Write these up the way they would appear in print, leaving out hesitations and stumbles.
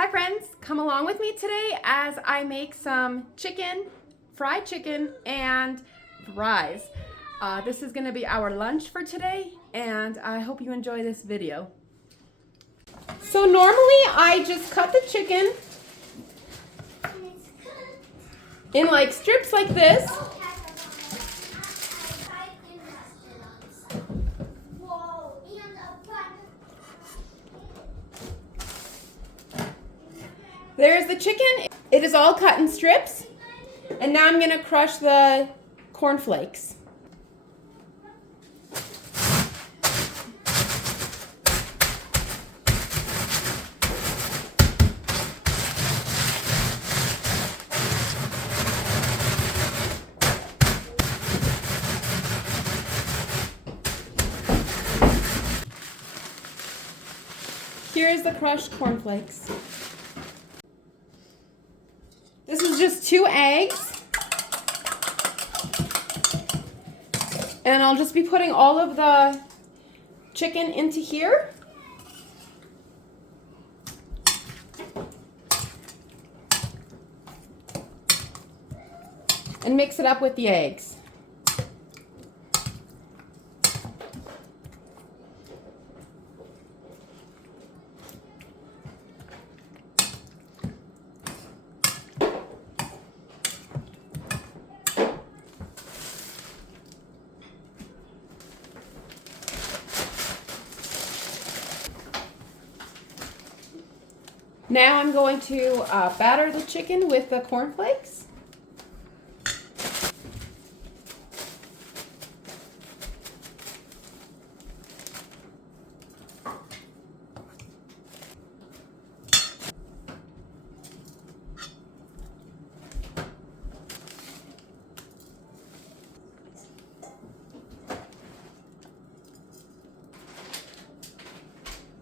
Hi friends, come along with me today as I make some fried chicken and fries. This is gonna be our lunch for today and I hope you enjoy this video. So normally I just cut the chicken in like strips like this. There's the chicken. It is all cut in strips. And now I'm gonna crush the cornflakes. Here's the crushed cornflakes. This is just 2 eggs. And I'll just be putting all of the chicken into here. And mix it up with the eggs. Now I'm going to batter the chicken with the cornflakes.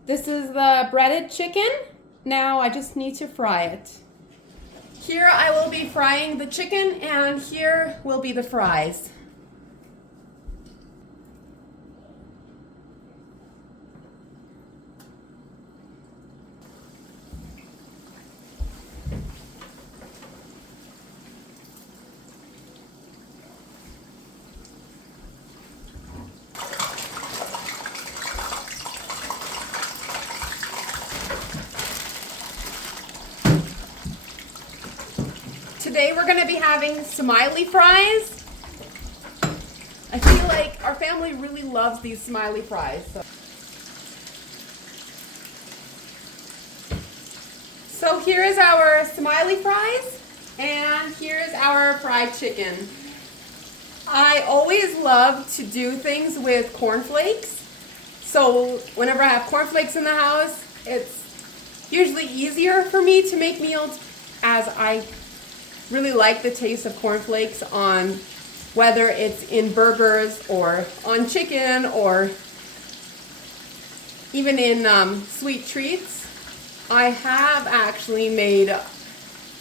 This is the breaded chicken. Now I just need to fry it. Here I will be frying the chicken and here will be the fries. Today we're going to be having smiley fries. I feel like our family really loves these smiley fries. So here is our smiley fries and here is our fried chicken. I always love to do things with cornflakes. So whenever I have cornflakes in the house, it's usually easier for me to make meals as I really like the taste of cornflakes on whether it's in burgers or on chicken or even in sweet treats. I have actually made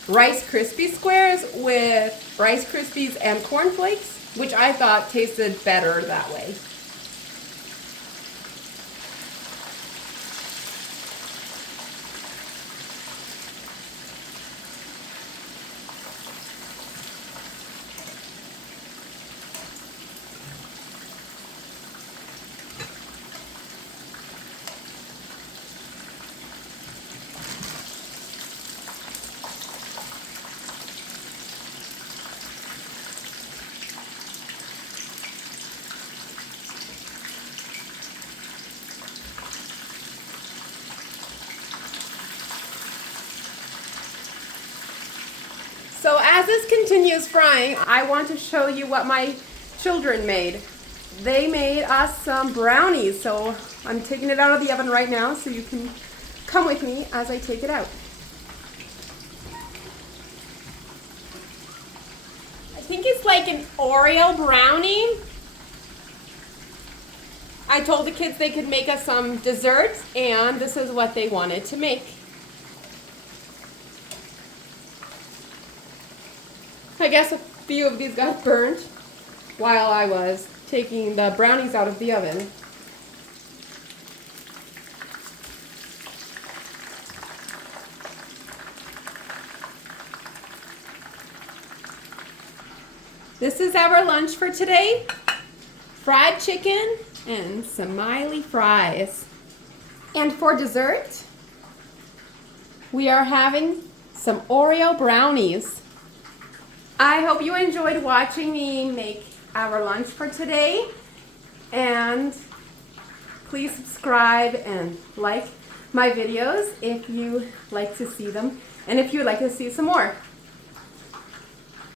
Rice Krispie squares with Rice Krispies and cornflakes, which I thought tasted better that way. So as this continues frying, I want to show you what my children made. They made us some brownies, so I'm taking it out of the oven right now so you can come with me as I take it out. I think it's like an Oreo brownie. I told the kids they could make us some desserts, and this is what they wanted to make. I guess a few of these got burnt while I was taking the brownies out of the oven. This is our lunch for today. Fried chicken and smiley fries. And for dessert, we are having some Oreo brownies. I hope you enjoyed watching me make our lunch for today. And please subscribe and like my videos if you like to see them and if you'd like to see some more.